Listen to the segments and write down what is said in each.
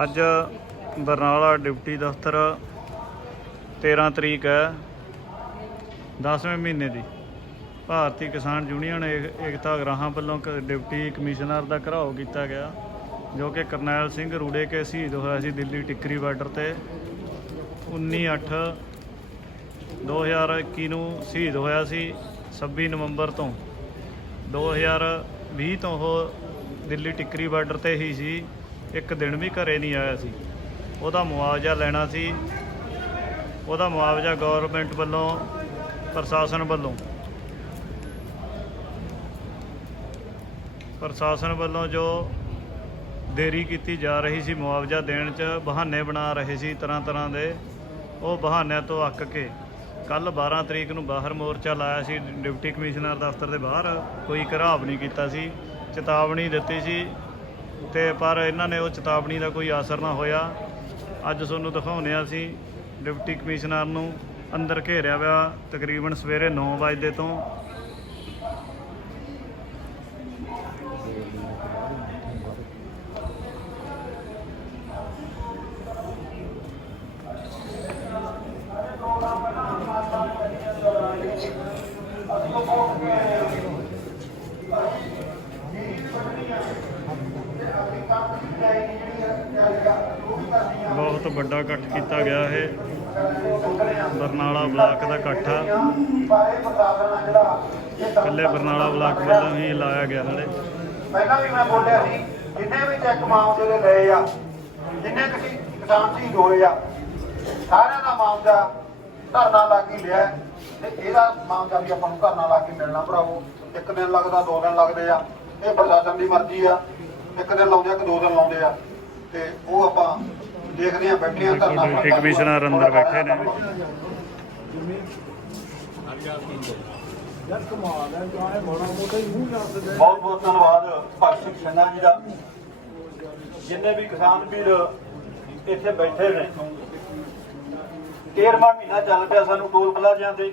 ਅੱਜ ਬਰਨਾਲਾ ਡਿਪਟੀ ਦਫ਼ਤਰ 13 ਤਰੀਕ है 10वें महीने की भारतीय किसान यूनियन एकता अगराहां वालों डिप्टी कमिश्नर का घराव किया गया जो कि करनैल सिंह रूड़े के शहीद होया सी दिल्ली टिकरी बार्डर से 19/8/2021 नूं शहीद होया सी। 26 नवंबर तो 2020 तो वो दिल्ली टिकरी बार्डर से ही सी, एक दिन भी घरे नहीं आया सी। ਉਹਦਾ मुआवजा लेना सी, ਉਹਦਾ मुआवजा गौरमेंट वालों प्रशासन वालों जो देरी की जा रही सी मुआवजा देने च बहाने बना रहे सी तरह तरह के। वो बहानों तो अक के कल 12 तरीक नूं बाहर मोर्चा लाया सी डिप्टी कमिश्नर दफ्तर के बाहर। कोई घराव नहीं किया सी, चेतावनी दी सी ते पर इन्हां ने वो चेतावनी का कोई असर ना होया। अज तुहानूं दिखाउने असीं डिप्टी कमिश्नर नूं अंदर घेरिया हुआ तकरीबन सवेरे 9 बजे तो। बहुत बड़ा इकट्ठ किया गया है, बरनाला ब्लाक का इकट्ठ आ, कल्ले बरनाला ब्लाक वालों ही लाया गया। हले पहला भी मैं बोलिया सी जिन्ने भी चैक मुआवजे दे लए आ, जिन्ने किसान शहीद होए आ, सारिਆਂ ਦਾ मुआवजा धरना ला के लिया ते ਇਹਦਾ मुआवजा भी ਆਪਾਂ ਨੂੰ ਧਰਨਾ ला के मिलना भरावो। एक दिन लगदा 2 दिन लगदे आ, ਇਹ प्रशासन ਦੀ मर्जी आ, एक दिन लाउंदे आ कि 2 दिन लाउंदे आ ते ਉਹ ਆਪਾਂ देखते हैं। बैठे हैं धरना कमिश्नर अंदर बैठे ने। बहुत बहुत धन्यवाद भगत सिंह सन्ना जी का, जिन्ने भी किसान वीर इत्थे बैठे ने। 13वां महीना चल पिया सानू टोल प्लाजियां ते,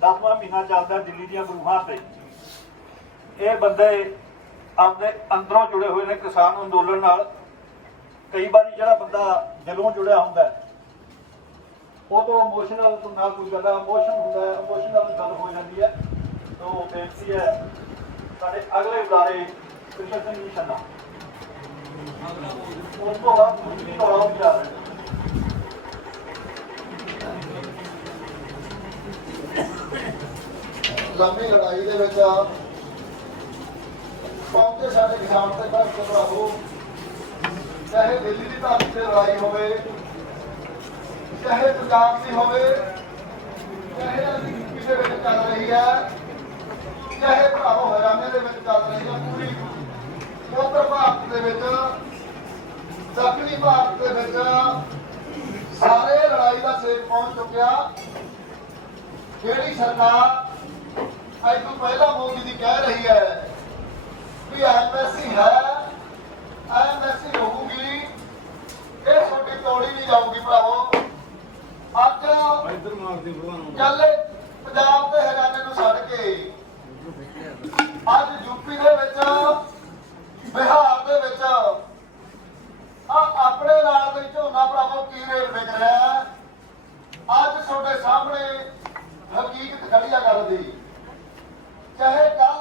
10वां महीना चलता दिल्ली दी गरूहां ते। ये बंदे अपने अंदरों जुड़े हुए ने किसान अंदोलन नाल। कई बार जो बंदा दिलों जुड़िया होंगे वो तो इमोशनल ना कोई गल इमोशन होंगे, इमोशनल गल हो जाती है। तो बेनती है साढ़े अगले बुलारे कृष्ण सिंह जी छन्ना उस तो बाद दूसरी दौड़ा भी जा रहे लंबी लड़ाई के पहुंचे साढ़े किसान से भरावो, चाहे दिल्ली की धरती से लड़ाई हो, चाहे पंजाब की हो, चाहे यूपी के चल रही है, चाहे भरावो हरियाणे के चल रही है, पूरी उत्तर भारत के दक्षिणी भारत के सारे लड़ाई का सेक पहुंच चुकिया। जिहड़ी सरकार अज तो पहला मोदी जी कह रही है भी एमएससी है, एमएससी होगी, ये छोटी तोड़ी नहीं जाऊगी भरावो। अज कल पंजाब के हरियाणे को छड्ड के अज यूपी के बिहार के अपने नाल दे झोना भरावो की रेट विक रहा है। अज तुहाडे सामने हकीकत खड़ी है गल दी। चाहे कल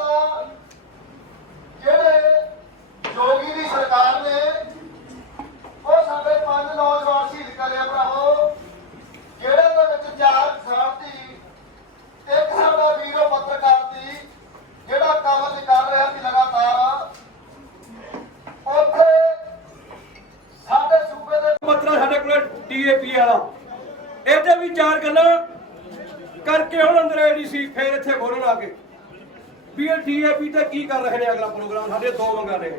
जेडे योगी की सरकार ने वो साढ़े 5 नौजवान शहीद करे भरावो, जेड़े 4 किसान थी, एक साडा वीर पत्रकार थी जेड़ा काम कर रहा थी लगातार उत्थे साडे सूबे दे पत्र साडे कोल डीएपी वाला ਇਹਦੇ ਵੀ 4 ਗੱਲਾਂ ਕਰਕੇ ਹੁਣ ਅੰਦਰ एडीसी फिर ਇੱਥੇ ਬੋਲਣ ਆ ਕੇ ਵੀ ਇਹ ਡੀਏਪੀ ਤੇ ਕੀ ਕਰ ਰਹੇ ਨੇ। ਅਗਲਾ ਪ੍ਰੋਗਰਾਮ ਸਾਡੇ 2 ਮੰਗਾਂ ਨੇ,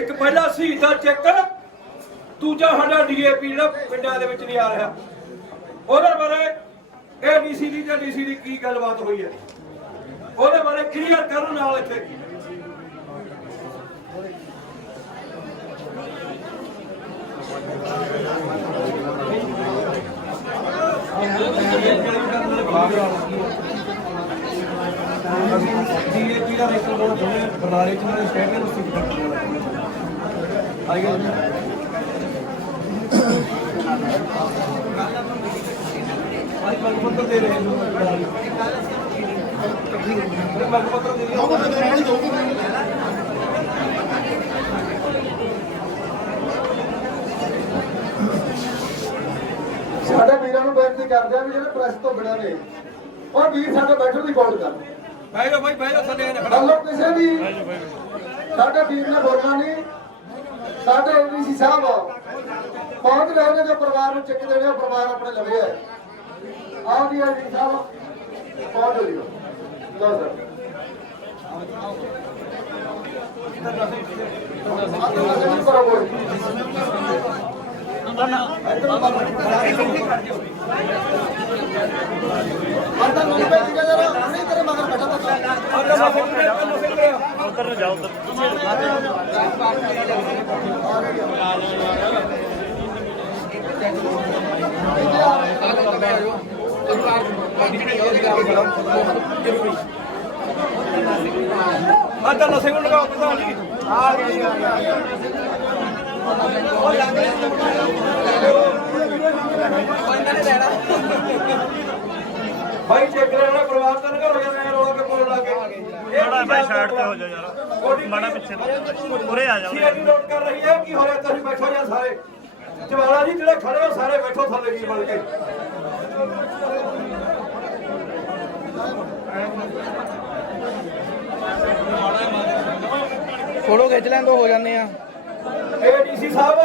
ਇੱਕ ਪਹਿਲਾ ਸ਼ਹੀਦ ਦਾ ਚੈੱਕ, ਦੂਜਾ ਸਾਡਾ ਡੀਏਪੀ ਜਿਹੜਾ ਪਿੰਡਾਂ ਦੇ ਵਿੱਚ ਨਹੀਂ ਆ ਰਿਹਾ। ਉਹਦੇ ਬਾਰੇ एडीसी ਦੀ ਤੇ ਡੀਸੀ ਦੀ ਕੀ ਗੱਲਬਾਤ ਹੋਈ ਹੈ ਉਹਦੇ ਬਾਰੇ ਕਲੀਅਰ ਕਰਨ ਨਾਲ ਇੱਥੇ डीएपी का रेट बना रहे थे स्टेटमेंट ਮੰਗ ਪੱਤਰ ਦੇ ਰਹੇ ਮੰਗ ਪੱਤਰ ਦੇ ਸਾਡੇ ਵੀਰਾਂ ਨੂੰ ਬੇਨਤੀ ਕਰਦੇ ਆ ਵੀ ਜਿਹੜੇ ਪ੍ਰੈਸ ਤੋਂ ਬਿਨਾਂ ਨੇ ਉਹ ਵੀਰ ਸਾਡੇ ਬੈਠਣ ਦੀ ਕੋਲ ਕਰਨ। ਬਹਿ ਜਾਓ ਬਾਈ, ਬਹਿ ਜਾਓ, ਥੱਲੇ ਨਾ ਮੰਨ ਲਓ ਕਿਸੇ ਵੀ ਸਾਡੇ ਵੀਰ ਨੇ ਬੋਲਣਾ ਨਹੀਂ। ਸਾਡੇ ਏਡੀਸੀ ਸਾਹਿਬ ਪਹੁੰਚ ਰਹੇ ਨੇ, ਜੋ ਪਰਿਵਾਰ ਨੂੰ ਚੈੱਕ ਦੇਣੇ, ਉਹ ਪਰਿਵਾਰ ਆਪਣੇ ਲਵੇ ਹੈ। ਆਓ ਜੀ ਏਡੀਸੀ ਸਾਹਿਬ ਪਹੁੰਚ ਲਿਓ। ਲਓ ਸਰ ਉਧਰ ਨੂੰ ਜਾਓ ਆਦਰ ਨਸੇ ਨੂੰ ਲਗਾਓ ਪ੍ਰਧਾਨ ਜੀ। ਭਾਈ ਚੈੱਕ ਕਰਾਉਣਾ ਪਰਿਵਾਰ ਤਾਂ ਨਾ ਹੋ ਜਾਂਦਾ ਰੋਲਾ ਕੇ ਕੋਲ ਲਾ ਕੇ ਮਾੜਾ ਭਾਈ ਸਾਈਡ ਤੇ ਹੋ ਜਾ ਯਾਰ, ਮਾੜਾ ਪਿੱਛੇ ਉਰੇ ਆ ਜਾ। ਸੀਆਈਡੀ ਨੋਟ ਕਰ ਰਹੀ ਹੈ ਕੀ ਹੋ ਰਿਹਾ, ਤੁਸੀਂ ਬੈਠੋ ਜਾਂ ਸਾਰੇ ਜਵਾਲਾ ਜੀ ਜਿਹੜੇ ਖੜੇ ਹੋ ਸਾਰੇ ਬੈਠੋ ਥੱਲੇ ਵੀ ਬਣ ਕੇ। ਫੋਟੋ ਖਿੱਚ ਲੈਣ ਤੋਂ ਹੋ ਜਾਂਦੇ ਆ। ਏਡੀਸੀ ਸਾਹਿਬ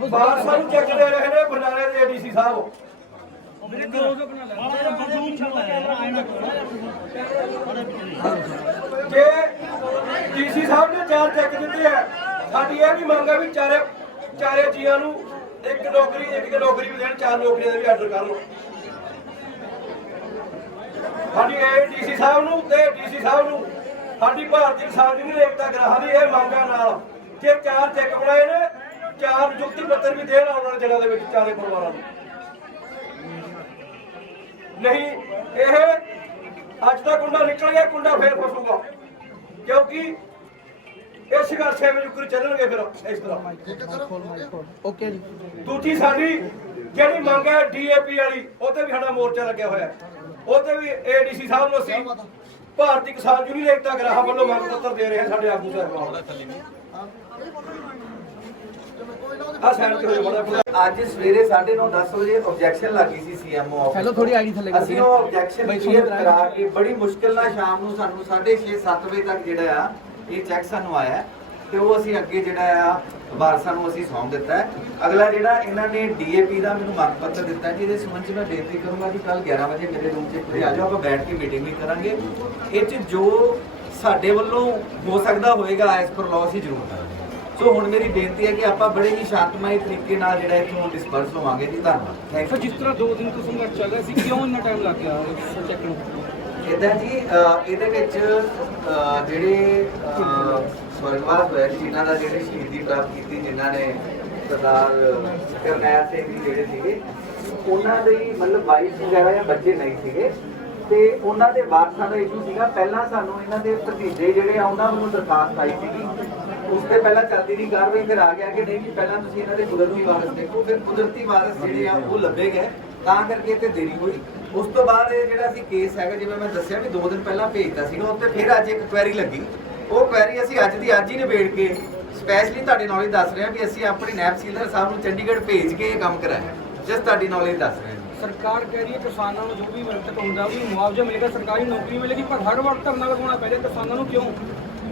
ਬਾਹਰ ਸਾਨੂੰ ਚੈੱਕ ਦੇ ਰਹੇ ਨੇ, ਬਰਨਾਲੇ ਦੇ ਏਡੀਸੀ ਸਾਹਿਬ। ਜੇ ਡੀਸੀ ਸਾਹਿਬ ਨੇ 4 ਚੈੱਕ ਦਿੱਤੇ ਆ, ਸਾਡੀ ਇਹ ਵੀ ਮੰਗ ਹੈ ਵੀ ਚਾਰੇ ਜੀਆਂ ਨੂੰ ਇੱਕ ਨੌਕਰੀ ਵੀ ਦੇਣ, 4 ਨੌਕਰੀਆਂ ਦੇ ਵੀ ਆਰਡਰ ਕਰਨ। ਸਾਡੀ ਇਹ ਡੀਸੀ ਸਾਹਿਬ ਨੂੰ ਤੇ ਡੀਸੀ ਸਾਹਿਬ ਨੂੰ ਸਾਡੀ ਭਾਰਤੀ ਕਿਸਾਨ ਯੂਨੀਅਨ ਏਕਤਾ ਗਰਾਹਾਂ ਦੀ ਇਹ ਮੰਗਾਂ ਨਾਲ ਜੇ 4 ਚੈੱਕ ਬਣਾਏ ਨੇ, 4 ਨਿਯੁਕਤੀ ਪੱਤਰ ਵੀ ਦੇਣ ਆਉਣ ਵਾਲੇ ਦਿਨਾਂ ਦੇ ਵਿੱਚ ਚਾਰੇ ਪਰਿਵਾਰਾਂ ਨੂੰ। ਨਹੀਂ ਇਹ ਅੱਜ ਦਾ ਕੁੰਡਾ ਨਿਕਲ ਗਿਆ, ਕੁੰਡਾ ਫੇਰ ਫਸੂਗਾ, ਕਿਉਂਕਿ ਇਹ ਸੰਘਰਸ਼ ਐਵੇਂ ਜੁਕਰ ਚੱਲਣਗੇ ਫਿਰ ਇਸ ਤਰ੍ਹਾਂ। ਓਕੇ ਜੀ। ਦੂਜੀ ਸਾਡੀ ਜਿਹੜੀ ਮੰਗ ਹੈ ਡੀਏਪੀ ਵਾਲੀ, ਉਹਤੇ ਵੀ ਸਾਡਾ ਮੋਰਚਾ ਲੱਗਿਆ ਹੋਇਆ, ਉਹਤੇ ਵੀ ਏਡੀਸੀ ਸਾਹਿਬ ਨੂੰ ਅਸੀਂ ਭਾਰਤੀ ਕਿਸਾਨ ਯੂਨੀਅਨ ਏਕਤਾ ਗਰਾਹਾਂ ਵੱਲੋਂ ਮੰਗ ਪੱਤਰ ਦੇ ਰਹੇ ਹਾਂ। ਸਾਡੇ ਆਗੂ ਸਾਹਿਬਾਨ ਆ ਸਾਈਡ ਤੇ ਹੋ ਬੜਾ ਅੱਜ ਸਵੇਰੇ 9:30 ਵਜੇ ਆਬਜੈਕਸ਼ਨ ਲੱਗੀ ਸੀ ਸੀਐਮਓ ਆਫਿਸ। ਹੈਲੋ ਥੋੜੀ ਆਈਡੀ ਥੱਲੇ ਅਸੀਂ ਉਹ ਆਬਜੈਕਸ਼ਨ ਕਲੀਅਰ ਕਰਾ ਕੇ ਬੜੀ ਮੁਸ਼ਕਿਲ ਨਾਲ ਸ਼ਾਮ ਨੂੰ ਸਾਨੂੰ 6:30 7 ਵਜੇ ਤੱਕ ਜਿਹੜਾ ਆ ਇਹ ਚੈੱਕ ਸਾਨੂੰ ਆਇਆ ਤੇ ਉਹ ਅਸੀਂ ਅੱਗੇ ਜਿਹੜਾ ਆ ਵਾਰਸਾਂ ਨੂੰ ਅਸੀਂ ਸੌਂਪ ਦਿੱਤਾ ਹੈ। ਅਗਲਾ ਜਿਹੜਾ ਇਹਨਾਂ ਨੇ ਡੀਏਪੀ ਦਾ ਮੈਨੂੰ ਮੰਗ ਪੱਤਰ ਦਿੱਤਾ ਜੀ, ਇਹਦੇ ਸੰਬੰਧ 'ਚ ਮੈਂ ਬੇਨਤੀ ਕਰੂੰਗਾ ਕਿ ਕੱਲ 11 ਵਜੇ ਮੇਰੇ ਰੂਮ 'ਚ ਇੱਥੇ ਆ ਜਾਓ, ਆਪਾਂ ਬੈਠ ਕੇ ਮੀਟਿੰਗ ਵੀ ਕਰਾਂਗੇ। ਇਹ 'ਚ ਜੋ ਸਾਡੇ ਵੱਲੋਂ ਹੋ ਸਕਦਾ ਹੋਏਗਾ ਐਸ ਪਰ ਲਾਅ ਅਸੀਂ ਜ਼ਰੂਰ ਕਰਾਂਗੇ। ਸੋ ਹੁਣ ਮੇਰੀ ਬੇਨਤੀ ਹੈ ਕਿ ਆਪਾਂ ਬੜੇ ਹੀ ਸ਼ਾਂਤਮਈ ਤਰੀਕੇ ਨਾਲ ਜਿਹੜਾ ਇੱਥੋਂ ਡਿਸਪਰਸ ਹੋਵਾਂਗੇ ਜੀ। ਧੰਨਵਾਦ। Thank you. ਜਿਸ ਤਰ੍ਹਾਂ 2 ਦਿਨ ਤੋਂ ਸੰਘਰਸ਼ ਚੱਲ ਰਿਹਾ ਸੀ, ਕਿਉਂ ਇੰਨਾ ਟਾਈਮ ਲੱਗ ਗਿਆ ਚੈੱਕ ਨੂੰ? ਇਦਾਂ ਜੀ ਇਹਦੇ ਵਿੱਚ ਜਿਹੜੇ ਸਵਰਗਵਾਸ ਹੋਇਆ ਸੀ, ਜਿਨ੍ਹਾਂ ਦਾ ਜਿਹੜੇ ਸ਼ਹੀਦੀ ਪ੍ਰਾਪਤ ਕੀਤੀ, ਜਿਨ੍ਹਾਂ ਨੇ ਸਰਦਾਰ ਕਰਨੈਲ ਸਿੰਘ ਜੀ ਜਿਹੜੇ ਸੀਗੇ, ਉਹਨਾਂ ਦੇ ਮਤਲਬ ਵਾਈਫ ਵਗੈਰਾ ਜਾਂ ਬੱਚੇ ਨਹੀਂ ਸੀਗੇ ਤੇ ਉਹਨਾਂ ਦੇ ਵਾਰਸਾਂ ਦਾ ਇਸ਼ੂ ਸੀਗਾ। ਪਹਿਲਾਂ ਸਾਨੂੰ ਇਹਨਾਂ ਦੇ ਭਤੀਜੇ ਜਿਹੜੇ ਆ ਉਹਨਾਂ ਨੂੰ ਦਰਖਾਸਤ ਆਈ ਸੀਗੀ, ਉਸ ਤੇ ਪਹਿਲਾਂ ਚੱਲਦੀ ਦੀ ਕਾਰਵਾਈ, ਫਿਰ ਆ ਗਿਆ ਕਿ ਨਹੀਂ ਕਿ ਪਹਿਲਾਂ ਤੁਸੀਂ ਇਹਨਾਂ ਦੇ ਕੁਦਰਤੀ ਵਾਰਸ ਦੇਖੋ, ਫਿਰ ਕੁਦਰਤੀ ਵਾਰਸ ਜਿਹੜੇ ਆ ਉਹ ਲੱਭੇ ਗਏ, ਤਾਂ ਕਰਕੇ ਤੇ ਦੇਰੀ ਹੋਈ। ਉਸ ਤੋਂ ਬਾਅਦ ਇਹ ਜਿਹੜਾ ਅਸੀਂ ਕੇਸ ਹੈਗਾ, ਜਿਵੇਂ ਮੈਂ ਦੱਸਿਆ ਵੀ 2 ਦਿਨ ਪਹਿਲਾਂ ਭੇਜਤਾ ਸੀਗਾ, ਉੱਤੇ ਫਿਰ ਅੱਜ ਇੱਕ ਕੁਐਰੀ ਲੱਗੀ। ਉਹ ਕੁਐਰੀ ਅਸੀਂ ਅੱਜ ਦੀ ਅੱਜ ਹੀ ਨਿਬੇੜ ਕੇ ਸਪੈਸ਼ਲੀ ਤੁਹਾਡੇ ਨੌਲੇਜ ਦੱਸ ਰਹੇ ਹਾਂ ਵੀ ਅਸੀਂ ਆਪਣੀ ਨੈਬ ਸੀਲਰ ਸਾਹਿਬ ਨੂੰ ਚੰਡੀਗੜ੍ਹ ਭੇਜ ਕੇ ਇਹ ਕੰਮ ਕਰਾਇਆ। ਜਸਟ ਤੁਹਾਡੀ ਨੌਲੇਜ ਦੱਸ ਰਹੇ ਹਾਂ। ਸਰਕਾਰ ਕਹਿ ਰਹੀ ਹੈ ਕਿਸਾਨਾਂ ਨੂੰ ਜੋ ਵੀ ਮਰਤਬ ਹੁੰਦਾ ਵੀ ਮੁਆਵਜ਼ਾ ਮਿਲੇਗਾ, ਸਰਕਾਰੀ ਨੌਕਰੀ ਮਿਲੇਗੀ, ਪਰ ਹਰ ਵਾਰ ਧਰਨਾ ਲਗਾਉਣਾ ਪੈ ਰਿਹਾ ਕਿਸਾਨਾਂ ਨੂੰ, ਕਿਉਂ?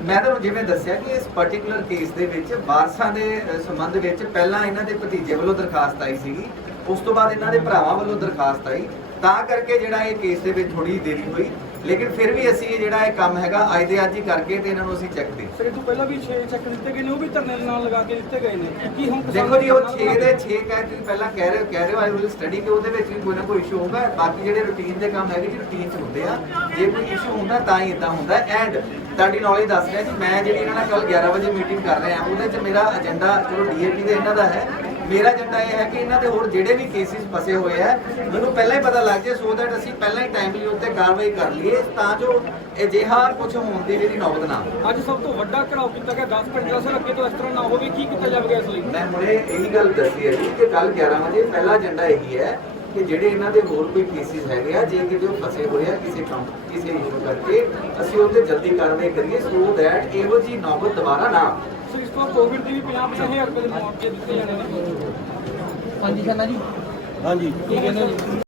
ਮੈਂ ਤੁਹਾਨੂੰ ਜਿਵੇਂ ਦੱਸਿਆ ਕਿ ਇਸ ਪਾਰਟਿਕੂਲਰ ਕੇਸ ਦੇ ਵਿੱਚ ਵਾਰਸਾਂ ਦੇ ਸੰਬੰਧ ਵਿੱਚ ਪਹਿਲਾਂ ਇਹਨਾਂ ਦੇ ਭਤੀਜੇ ਵੱਲੋਂ ਦਰਖਾਸਤ ਆਈ ਸੀਗੀ, ਉਸ ਤੋਂ ਬਾਅਦ ਇਹਨਾਂ ਦੇ ਭਰਾਵਾਂ ਵੱਲੋਂ ਦਰਖਾਸਤ ਆਈ, ਤਾਂ ਕਰਕੇ ਜਿਹੜਾ ਇਹ ਕੇਸ ਦੇ ਵਿੱਚ ਥੋੜੀ ਦੇਰੀ ਹੋਈ। ਲੇਕਿਨ ਫਿਰ ਵੀ ਅਸੀਂ ਇਹ ਜਿਹੜਾ ਇਹ ਕੰਮ ਹੈਗਾ ਅੱਜ ਦੇ ਅੱਜ ਹੀ ਕਰਕੇ ਤੇ ਇਹਨਾਂ ਨੂੰ ਅਸੀਂ ਚੈੱਕ ਦੇ। ਸਰ ਇਹ ਤੋਂ ਪਹਿਲਾਂ ਵੀ 6 ਚੈੱਕ ਦਿੱਤੇ ਗਏ ਨੇ, ਉਹ ਵੀ ਧਰਨੇ ਨਾਲ ਲਗਾ ਕੇ ਦਿੱਤੇ ਗਏ ਨੇ। ਕੀ ਹੁਣ ਦੇਖੋ ਜੀ, ਉਹ 6 ਦੇ 6 ਕਹਿ ਤੁਸੀਂ ਪਹਿਲਾਂ ਕਹਿ ਰਹੇ ਹੋ ਆਈ ਵਿਲ ਸਟੱਡੀ ਕਿ ਉਹਦੇ ਵਿੱਚ ਵੀ ਕੋਈ ਨਾ ਕੋਈ ਇਸ਼ੂ ਹੋਊਗਾ। ਬਾਕੀ ਜਿਹੜੇ ਰੂਟੀਨ ਦੇ ਕੰਮ ਹੈਗੇ ਜੀ ਰੂਟੀਨ 'ਚ ਹੁੰਦੇ ਆ, ਜੇ ਕੋਈ ਇਸ਼ੂ ਹੁੰਦਾ ਤਾਂ ਹੀ ਇਦਾਂ ਹੁੰਦਾ। ਐਂਡ ਤੁਹਾਡੀ ਨੌਲੇਜ ਦੱਸ ਰਿਹਾ ਜੀ, ਮੈਂ ਜਿਹੜੀ ਇਹਨਾਂ ਨਾਲ ਕੱਲ 11 ਵਜੇ ਮੀਟਿੰਗ ਕਰ ਰਿਹਾ ਉਹਦੇ 'ਚ ਮੇਰਾ ਏਜੰਡਾ ਚਲੋ ਡੀਏਪੀ ਦਾ ਇਹਨਾਂ ਦਾ ਹੈ, ਮੇਰਾ ਏਜੰਡਾ ਇਹ ਹੈ ਕਿ ਇਹਨਾਂ ਦੇ ਹੋਰ ਜਿਹੜੇ ਵੀ ਕੇਸਿਸ ਫਸੇ ਹੋਏ ਆ ਮੈਨੂੰ ਪਹਿਲਾਂ ਹੀ ਪਤਾ ਲੱਗ ਜਾਏ ਸੋ ਦੈਟ ਅਸੀਂ ਪਹਿਲਾਂ ਹੀ ਟਾਈਮਲੀ ਉੱਤੇ ਕਾਰਵਾਈ ਕਰ ਲਈਏ ਤਾਂ ਜੋ ਅਜਿਹਾ ਕੁਝ ਹੋਣ ਦੀ ਜਿਹੜੀ ਨੌਬਤ ਨਾ ਆਵੇ। ਅੱਜ ਸਭ ਤੋਂ ਵੱਡਾ ਘਰਾਓ ਕੀਤਾ ਗਿਆ 10 ਘੰਟੇ ਦਾ ਸਰ, ਅੱਗੇ ਤੋਂ ਇਸ ਤਰ੍ਹਾਂ ਨਾ ਹੋਵੇ, ਕੀ ਕੀਤਾ ਜਾਵੇਗਾ ਇਸ ਲਈ? ਮੈਂ ਹੁਣੇ ਇਹੀ ਗੱਲ ਦੱਸੀ ਹੈ ਜੀ ਕਿ ਕੱਲ 11 ਵਜੇ ਪਹਿਲਾ ਏਜੰਡਾ ਇਹੀ ਹੈ ਕਿ ਜਿਹੜੇ ਇਹਨਾਂ ਦੇ ਹੋਰ ਕੋਈ ਕੇਸਿਸ ਹੈਗੇ ਆ ਜੇ ਕਿਤੇ ਉਹ ਫਸੇ ਹੋਏ ਆ ਕਿਸੇ ਇਸ਼ੂ ਕਰਕੇ ਅਸੀਂ ਉਹਤੇ ਜਲਦੀ ਕਾਰਵਾਈ ਕਰੀਏ ਸੋ ਦੈਟ ਇਹੋ ਜੀ ਨੌਬਤ ਦੁਬਾਰਾ ਨਾ ਆਵੇ। ਸਰ ਇਸ ਤੋਂ ਕੋਵਿਡ ਦੀ ਵੀ 50-50 ਰੁਪਏ ਦੇ ਮੁਆਵਜ਼ੇ ਦਿੱਤੇ ਜਾਣੇ ਨੇ। ਹਾਂਜੀ ਖੰਨਾ ਜੀ। ਹਾਂਜੀ ਕੀ ਕਹਿੰਦੇ ਜੀ?